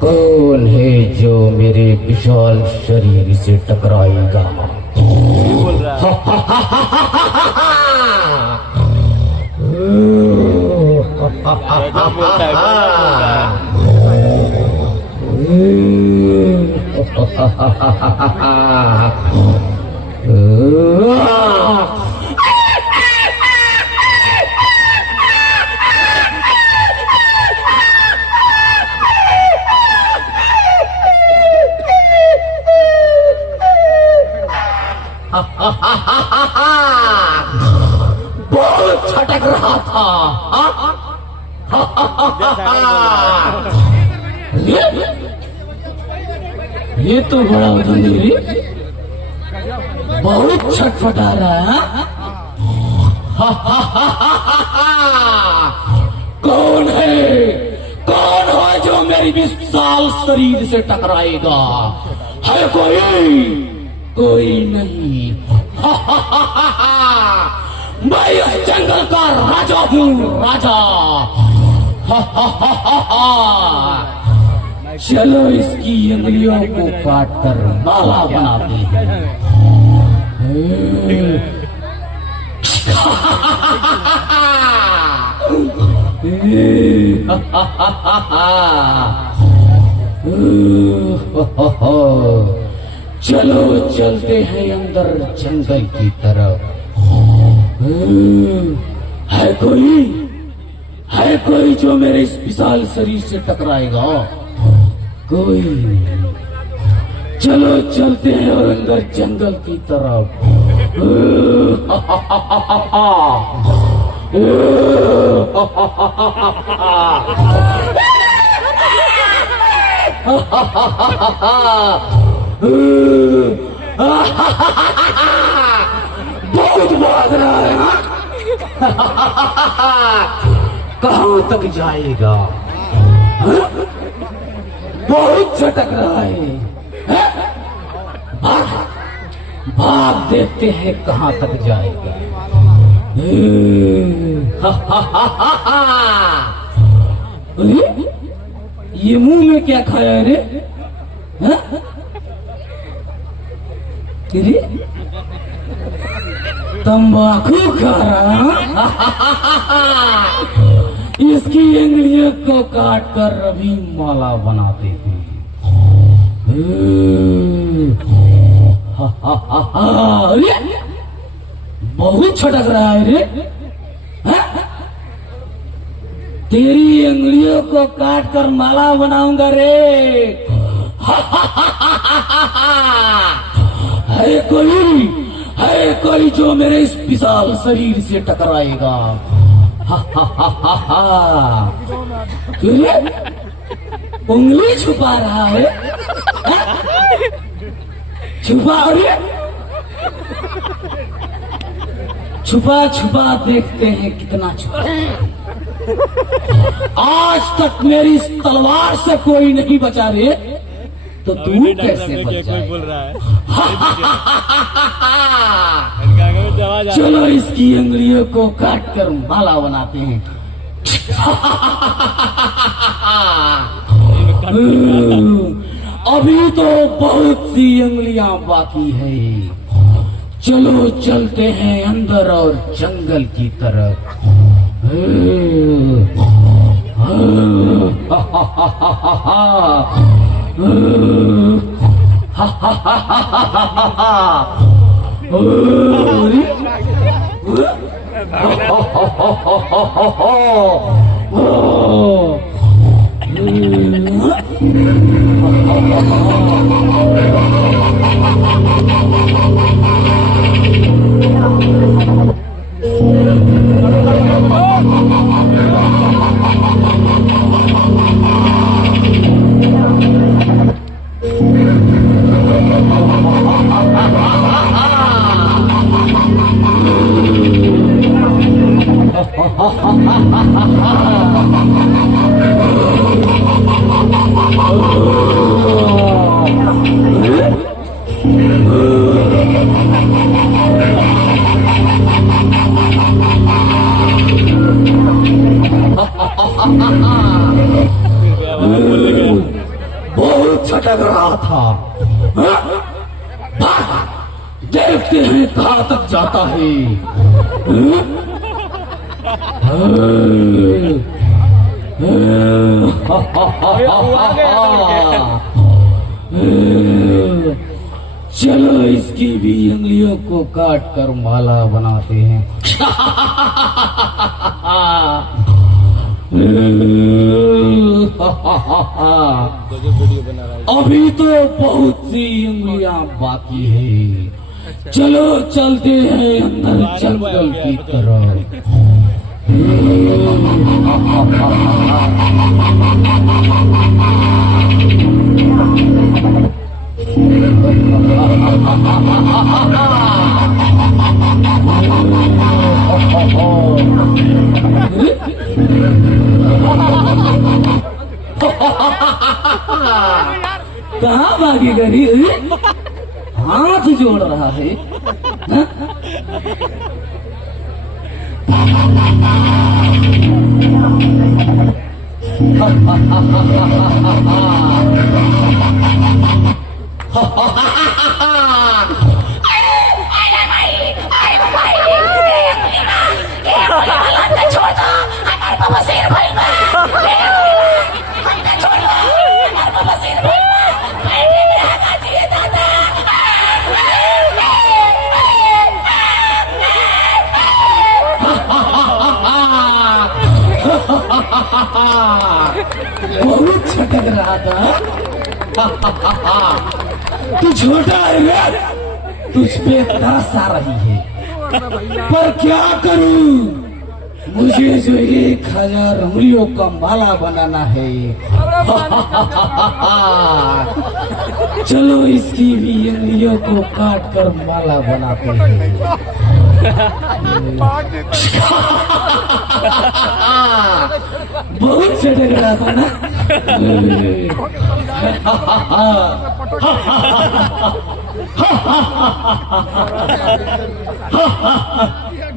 कौन है जो मेरे विशाल शरीर से टकराएगा? बोल रहा बहुत छटक रहा था। ये तो बड़ा उधंडी बहुत छटपटा रहा है। कौन है जो मेरी विशाल शरीर से टकराएगा? है कोई नहीं। मैं इस जंगल का राजा हूँ, राजा। चलो इसकी उंगलियों को काट कर माला बनाते हैं। चलो चलते हैं अंदर जंगल की तरफ। है कोई जो मेरे इस विशाल शरीर से टकराएगा? कोई नहीं। चलो चलते हैं और अंदर जंगल की तरफ। बहुत भाग रहा है। कहाँ तक जाएगा? बहुत झटक रहा है। भाग देखते हैं कहाँ तक जाएगा। ये मुंह में क्या खाया रे? तंबाकू खा रहा। इसकी उंगलियों को काट कर अभी माला बनाते हैं। बहुत छटक रहा है रे। तेरी उंगलियों को काट कर माला बनाऊंगा रे। है कोई जो मेरे इस विशाल शरीर से टकराएगा? उंगली छुपा रहा है। छुपा देखते हैं कितना छुपा। आज तक मेरी इस तलवार से कोई नहीं बचा रे, तो तू कैसे बच जाए? बोल रहा है। चलो इसकी उंगलियों को काट कर माला बनाते हैं। अभी तो बहुत सी उंगलियां बाकी है। चलो चलते हैं अंदर और जंगल की तरफ। बहुत छटक रहा था। देखते हैं कहां तक जाता है। चलो इसकी भी उंगलियों को काट कर माला बनाते हैं। अभी तो बहुत सी उंगलियां बाकी है। चलो चलते हैं अंदर जंगल की तरफ। कहाँ भागी गरी? हाथ जोड़ रहा है। बहुत छटक रहा था। तू छोटा है रे, तुझ पे तरस आ रही है, पर क्या करूं? मुझे जो 1000 उंगलियों का माला बनाना है। चलो इसकी भी उंगलियों को काट कर माला बनाते हैं। बहुत छटक रहा था ना।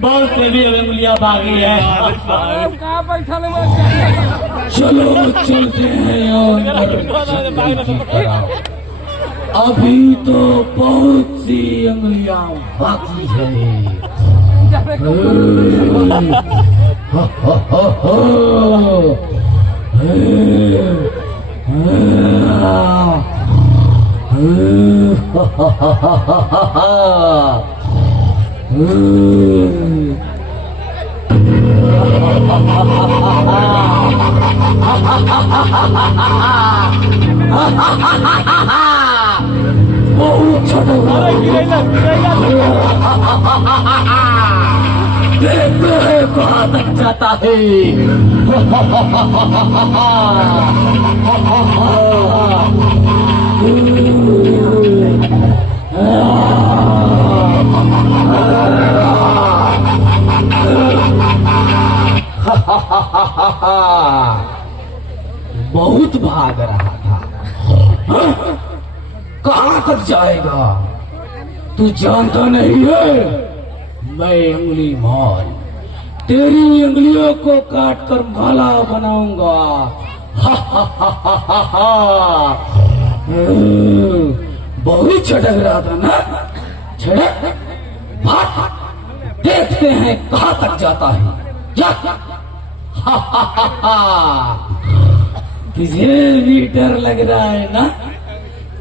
बहुत कभी उंगलियां भागी है। चलो चलते हैं और अभी तो बहुत सी उंगलियां बाकी है। देखते हैं कहाँ तक जाता है। बहुत भाग रहा था। कहाँ तक जाएगा? तू जानता नहीं है, मैं उंगली मार तेरी उंगलियों को काट कर माला बनाऊंगा। बहुत छटक रहा था ना। छटक भाग, देखते हैं कहाँ तक जाता है। जा। तुझे भी डर लग रहा है ना?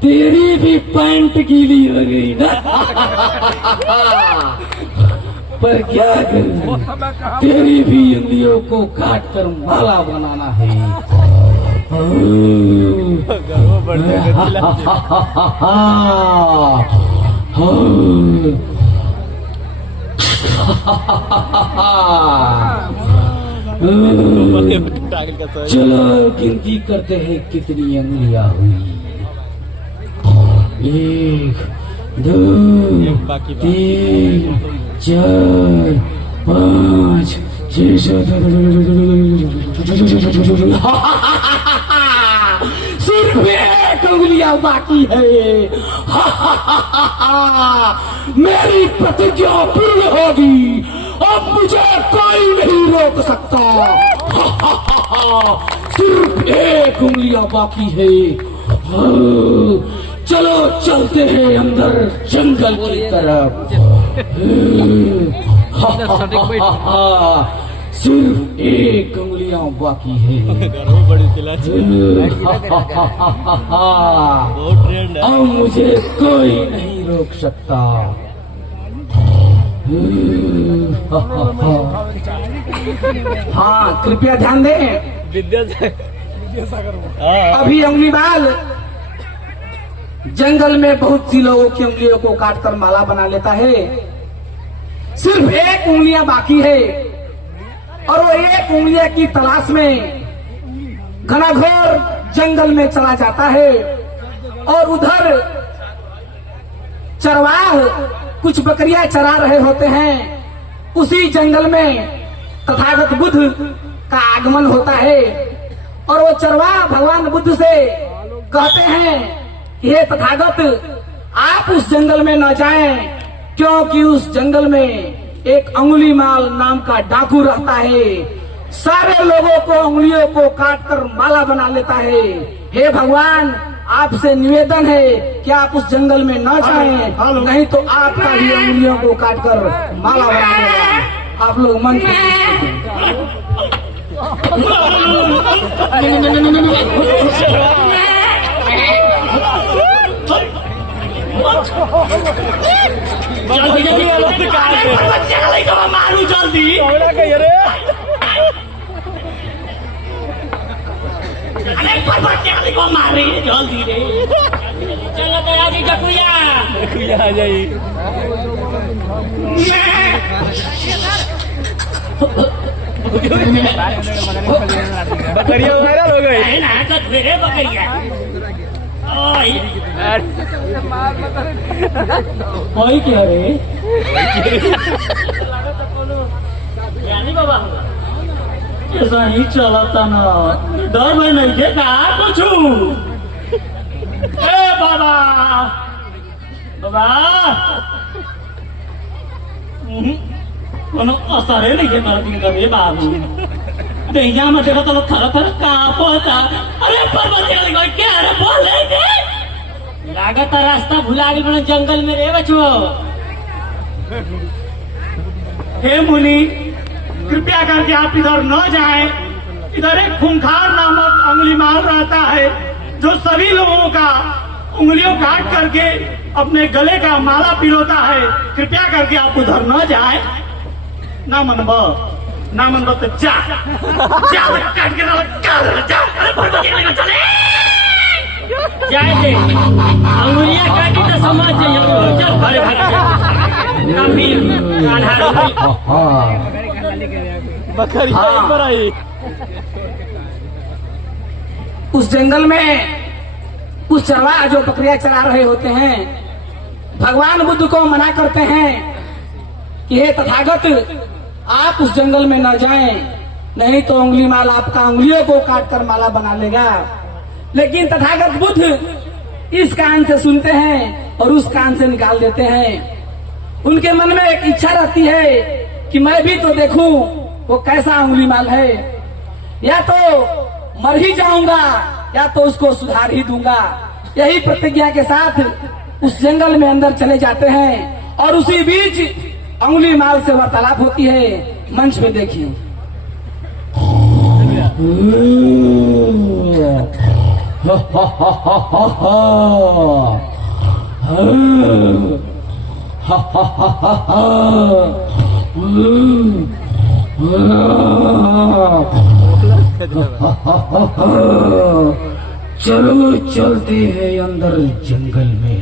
तेरी भी पैंट गीली हो गई ना। पर क्या करूं, तेरी भी उंगलियों को काट कर माला बनाना है। चलो गिनती करते हैं कितनी उंगलियां हुई। 1 2 3 4 5 सिर्फ एक उंगलियां बाकी है। मेरी प्रतिज्ञा पूर्ण होगी, अब मुझे कोई नहीं रोक सकता। सिर्फ एक उंगलियां बाकी है। चलो चलते हैं अंदर जंगल की तरफ। सिर्फ एक उंगलियां बाकी है। अब मुझे कोई नहीं रोक सकता। हाँ, कृपया ध्यान दें। अभी उंगलीबाल जंगल में बहुत सी लोगों की उंगलियों को काटकर माला बना लेता है। सिर्फ एक उंगलियां बाकी है और वो एक उंगलियां की तलाश में घनाघोर जंगल में चला जाता है। और उधर चरवाह कुछ बकरियां चरा रहे होते हैं। उसी जंगल में तथागत बुद्ध का आगमन होता है और वो चरवाह भगवान बुद्ध से कहते हैं, हे तथागत, आप उस जंगल में न जाएं, क्योंकि उस जंगल में एक अंगुलीमाल नाम का डाकू रहता है। सारे लोगों को उंगलियों को काटकर माला बना लेता है। हे भगवान, आपसे निवेदन है कि आप उस जंगल में न जाएं, नहीं तो आपका ही उंगलियों को काटकर माला बना लेगा। आप लोग मन मारू जल्दी। को मारे जल्दी रे। चलो तो आजी जकुया आ जाई। बकरिया वायरल हो गई ना, तो फिर बकरिया कोई क्या रे? बाबा ऐसा ही चलाता ना, डर में नहीं देखा कुछ। बाबा बाबा कोनो असरे नहीं है मार दिन का रे बाबू। दैया में देखो तो थर थर कांप होता। अरे पर्वत वाली क्या रे बोल रहे थे? लागत रास्ता भुला गए बड़े जंगल में रे बच्चो। हे मुनि, कृपया करके आप इधर न जाएं। इधर एक खूंखार नामक अंगुलीमाल रहता है जो सभी लोगों का उंगलियों काट करके अपने गले का माला पिरोता है। कृपया करके आप उधर न जाएं। ना मनब तो जा काट के चले जाए थे। अंगुलियां काटी तो समझ जाइए। चल भरे बकरी पर आई। उस जंगल में कुछ चरवाह जो बकरियां चरा रहे होते हैं, भगवान बुद्ध को मना करते हैं कि हे तथागत, आप उस जंगल में न जाएं, नहीं तो उंगली माल आपका उंगलियों को काटकर माला बना लेगा। लेकिन तथागत बुद्ध इस कान से सुनते हैं और उस कान से निकाल देते हैं। उनके मन में एक इच्छा रहती है कि मैं भी तो देखूं वो कैसा उंगली माल है। या तो मर ही जाऊंगा या तो उसको सुधार ही दूंगा। यही प्रतिज्ञा के साथ उस जंगल में अंदर चले जाते हैं और उसी बीच अंगुली माल से वार्तालाप होती है। मंच पे देखिए। चलो चलते हैं अंदर जंगल में।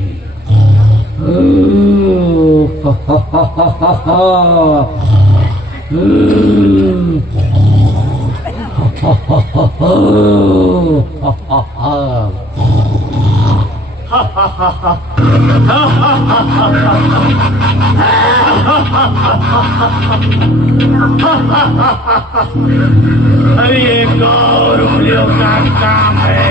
अभी एक और उंगलियों का काम है।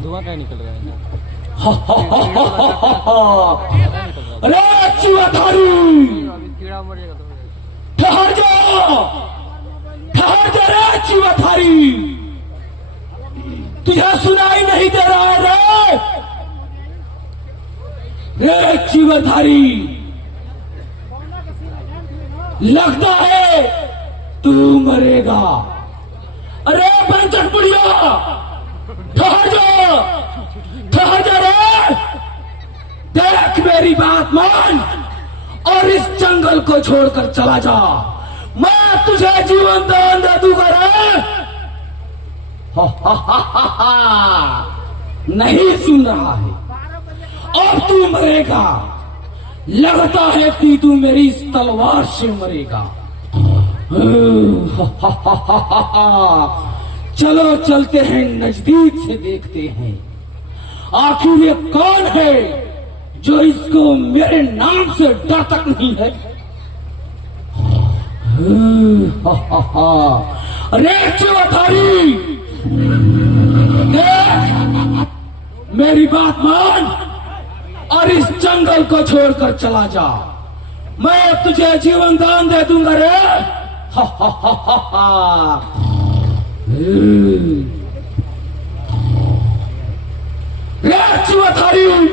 धुआं क्या निकल रहा है? अरे चुआधारी, कीड़ा मरेगा तो ठहर जा रे चुआधारी, तुझे सुनाई नहीं दे रहा है रे चुआधारी? लगता है तू मरेगा। अरे पंचक बुढ़िया, ठहर जा रे, देख मेरी बात मान और इस जंगल को छोड़कर चला जा। मैं तुझे जीवन दान दे दूंगा रे। नहीं सुन रहा है? अब तू मरेगा। लगता है कि तू मेरी इस तलवार से मरेगा। चलो चलते हैं, नजदीक से देखते हैं आखिर ये कौन है जो इसको मेरे नाम से डर तक नहीं है। अरे चौधारी, देख मेरी बात मान और इस जंगल को छोड़कर चला जा। मैं तुझे जीवन दान दे दूंगा रे। रे चौधारी,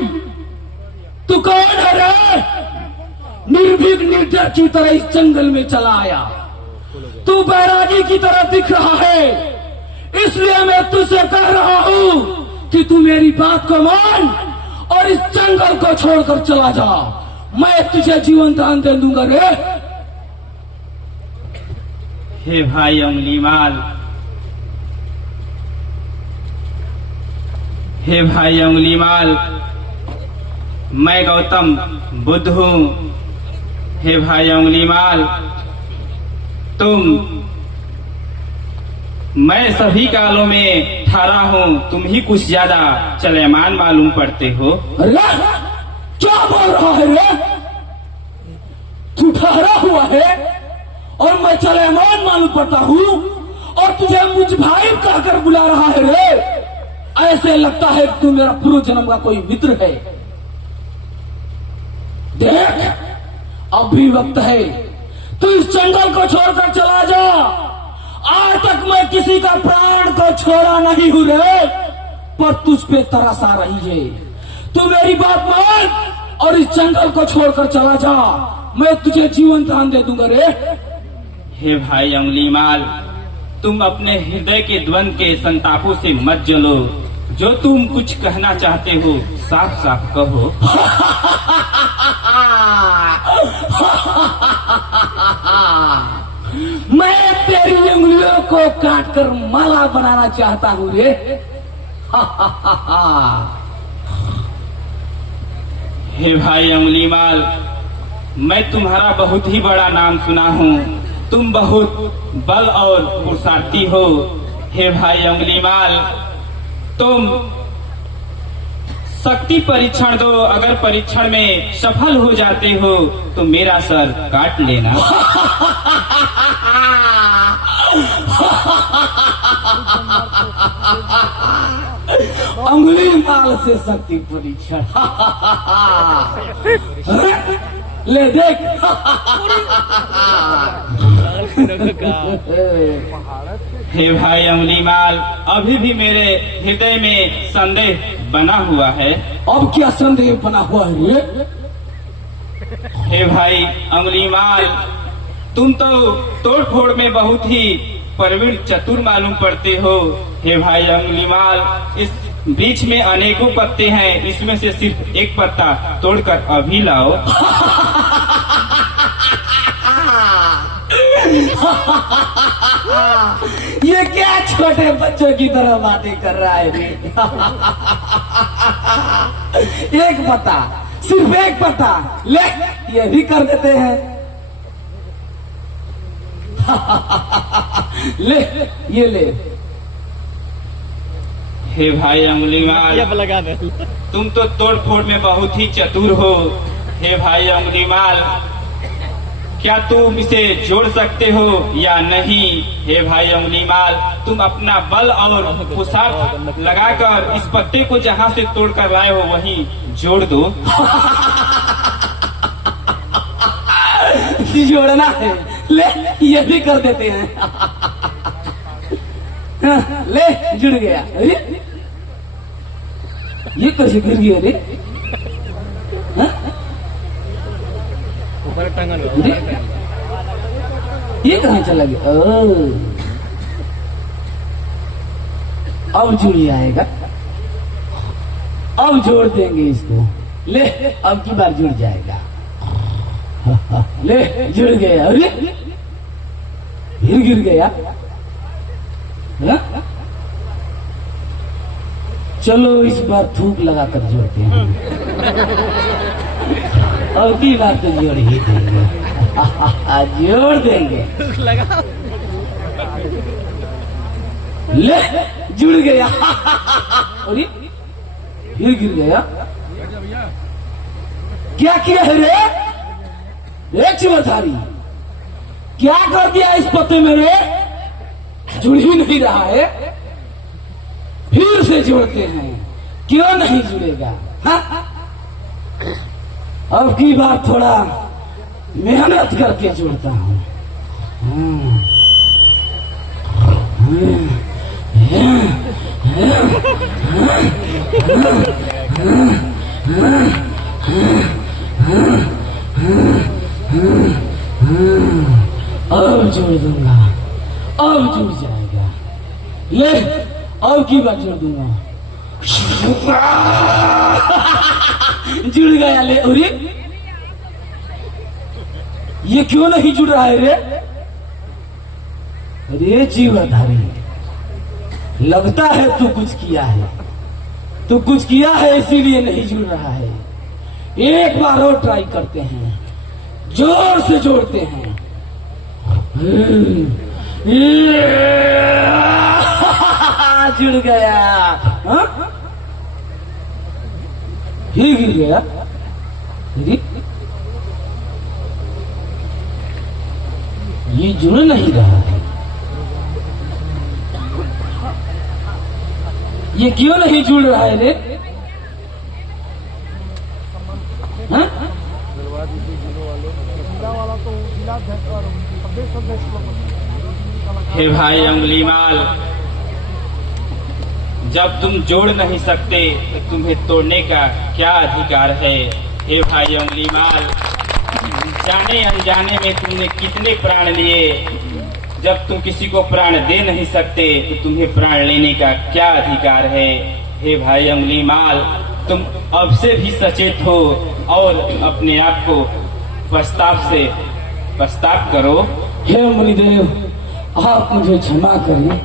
तू कौन है रे? निर्भीक निर्डर की तरह इस जंगल में चला आया। तू बैरागी की तरह दिख रहा है, इसलिए मैं तुझसे कह रहा हूं कि तू मेरी बात को मान और इस जंगल को छोड़कर चला जा। मैं तुझे जीवन दान दे दूंगा रे। हे भाई अंगुलीमाल, हे भाई अंगुलीमाल, मैं गौतम बुद्ध हूँ। हे भाई अंगुलीमाल, मैं सभी कालों में ठारा हूँ, तुम ही कुछ ज्यादा चलेमान मालूम पड़ते हो। अरे क्या बोल रहा है रे? तू ठहरा हुआ है और मैं चलेमान मालूम पड़ता हूँ और तुझे मुझ भाई कहकर बुला रहा है रे। ऐसे लगता है कि तू मेरा पूर्व जन्म का कोई मित्र है। देख अब भी वक्त है, तू इस जंगल को छोड़कर चला जा। आज तक मैं किसी का प्राण को छोड़ा नहीं हूं रे, पर तुझ पे तरस आ रही है। तू मेरी बात मान और इस जंगल को छोड़कर चला जा। मैं तुझे जीवन दान दे दूंगा रे। हे भाई अंगुलीमाल, तुम अपने हृदय के द्वंद के संतापों से मत जलो। जो तुम कुछ कहना चाहते हो साफ साफ कहो। मैं तेरी उंगलियों को काटकर माला बनाना चाहता हूँ रे। हे भाई अंगुलीमाल, मैं तुम्हारा बहुत ही बड़ा नाम सुना हूँ। तुम बहुत बल और पुरुषार्थी हो। हे भाई अंगुलीमाल, तुम शक्ति परीक्षण दो। अगर परीक्षण में सफल हो जाते हो तो मेरा सर काट लेना। अंगुलीमाल से शक्ति परीक्षण। ले देख। हे भाई अंगुलीमाल, अभी भी मेरे हृदय में संदेह बना हुआ है। अब क्या संदेह बना हुआ है रे? हे भाई अंगुलीमाल, तुम तो तोड़ फोड़ में बहुत ही प्रवीण चतुर मालूम पड़ते हो। हे भाई अंगुलीमाल, इस बीच में अनेकों पत्ते हैं, इसमें से सिर्फ एक पत्ता तोड़कर अभी लाओ। ये क्या छोटे बच्चों की तरह बातें कर रहा है रे? एक पत्ता, सिर्फ एक पत्ता ले, ये भी कर देते हैं। ले ये ले। हे भाई अंगुलीमाल, लगा दे। तुम तो तोड़ फोड़ में बहुत ही चतुर हो। हे भाई अंगुलीमाल, क्या तुम इसे जोड़ सकते हो या नहीं? हे भाई अंगुलीमाल, तुम अपना बल और पुरुषार्थ लगाकर इस पत्ते को जहाँ से तोड़ कर लाए हो वहीं जोड़ दो। जोड़ना है, ले ये भी कर देते हैं। ले जुड़ गया। अरे ये कैसे गिर गया रे? ऊपर टंगन ये कहाँ चला गया? अब जुड़ जाएगा। अब जोड़ देंगे इसको। ले अब की बार जुड़ जाएगा। ले जुड़ गया। अरे फिर गिर गया। हाँ? चलो इस बार थूक लगाकर जोड़ते हैं। अब की बार तो जोड़ ही देंगे। जोड़ देंगे। ले जुड़ गया। अरे फिर गिर गया। क्या किया है रे? एक चिमरधारी, क्या कर दिया इस पत्ते में रे? जुड़ ही नहीं रहा है। फिर से जोड़ते हैं, क्यों नहीं जुड़ेगा? हाँ? अब की बार थोड़ा मेहनत करके जोड़ता हूं। अब जोड़ दूंगा। अब जुड़ जाएगा। ले अब की बार जोड़ दूंगा। जुड़ गया। ले अरे ये क्यों नहीं जुड़ रहा है रे? अरे जीवधारी, लगता है तू कुछ किया है। तू कुछ किया है इसीलिए नहीं जुड़ रहा है। एक बार और ट्राई करते हैं, जोर से जोड़ते हैं। जुड़ गया। हाँ? फिर गिर गया। अरे ये जुड़ नहीं रहा है। ये क्यों नहीं जुड़ रहा है रे? हाँ? हे भाई अंगुलीमाल, जब तुम जोड़ नहीं सकते तो तुम्हें तोड़ने का क्या अधिकार है? हे भाई अंगुलीमाल, जाने अनजाने में तुमने कितने प्राण लिए। जब तुम किसी को प्राण दे नहीं सकते तो तुम्हें प्राण लेने का क्या अधिकार है? हे भाई अंगुलीमाल, तुम अब से भी सचेत हो और अपने आप को पश्चाताप करो। हे मुनिदेव, आप मुझे क्षमा करिए।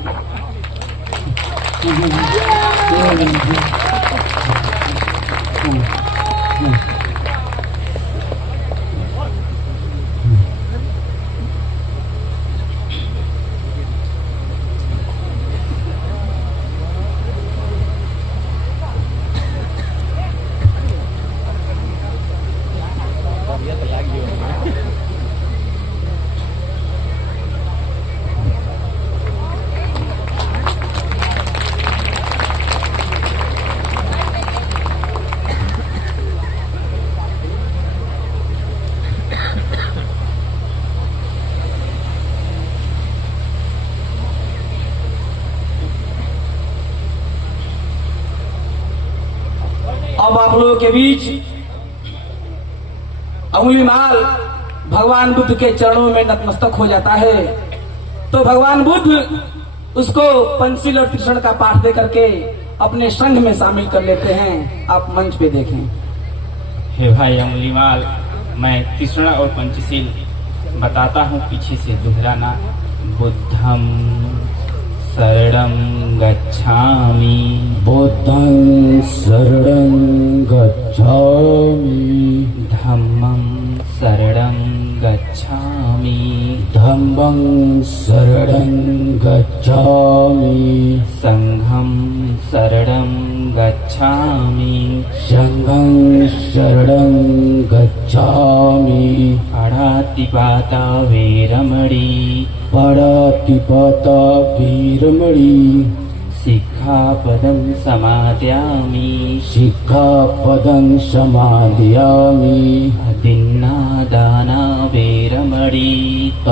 अब आप लोगों के बीच अंगुलीमाल भगवान बुद्ध के चरणों में नतमस्तक हो जाता है। तो भगवान बुद्ध उसको पंचशील और त्रिशरण का पाठ दे करके अपने संघ में शामिल कर लेते हैं। आप मंच पे देखें। हे भाई अंगुलीमाल, मैं त्रिशरण और पंचशील बताता हूँ, पीछे से दोहराना। बुद्धं शरणं गच्छामि, बुद्धं शरणं गच्छामि, धम्मं शरणं गच्छामि, धम्मं शरणं गच्छामि संघं शरणं गच्छामि संघं शरणं गच्छामि पाणातिपाता वीरमणि पाणातिपाता वीरमणि सिक्खापदं समादयामि सिक्खापदं समादयामि अदिन्नादाना वीरमणि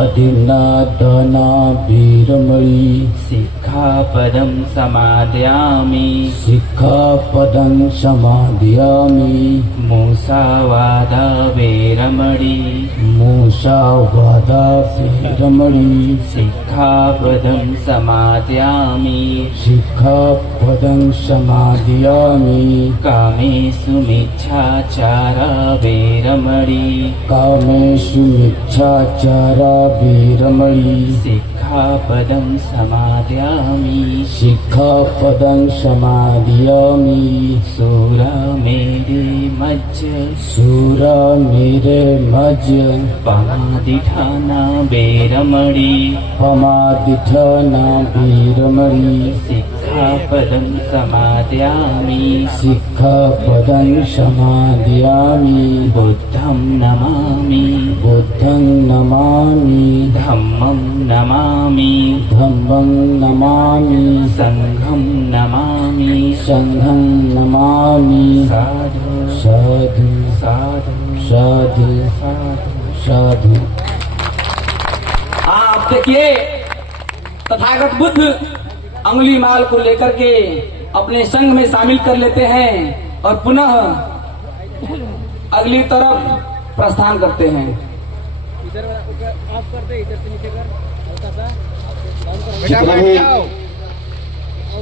अदिन्नादाना वीरमणि सिक्खापदं समादयामि सिक्खापदं समादयामि मुसावादा वीरमणि मूषावादा वीरमणि सिक्खापदं समादयामि सिक्खापदं समादयामि कामेषु मिच्छाचारा वीरमणि कामेषु मिच्छाचारा वीरमणि सिक्खापदं समादयामि सिक्खापदं समादयामि सूरा मेरे मज्ज सूरा मेरे मज पमादिठाना वीरमणि पमादिठाना वीरमणि सिक्खापदं समादयामि सिक्खापदं समादयामि बुद्धं नमामि बुद्धं नमामि धम्मं नमामि धम्मं नमामि संघं नमामि संघं नमामि साधु साधु साधु साधु साधु साधु। आप देखिए तथागत बुद्ध अंगुली माल को लेकर के अपने संघ में शामिल कर लेते हैं और पुनः अगली तरफ प्रस्थान करते हैं। इधर आप करते इधर से नीचे कर हल्का सा जितने भी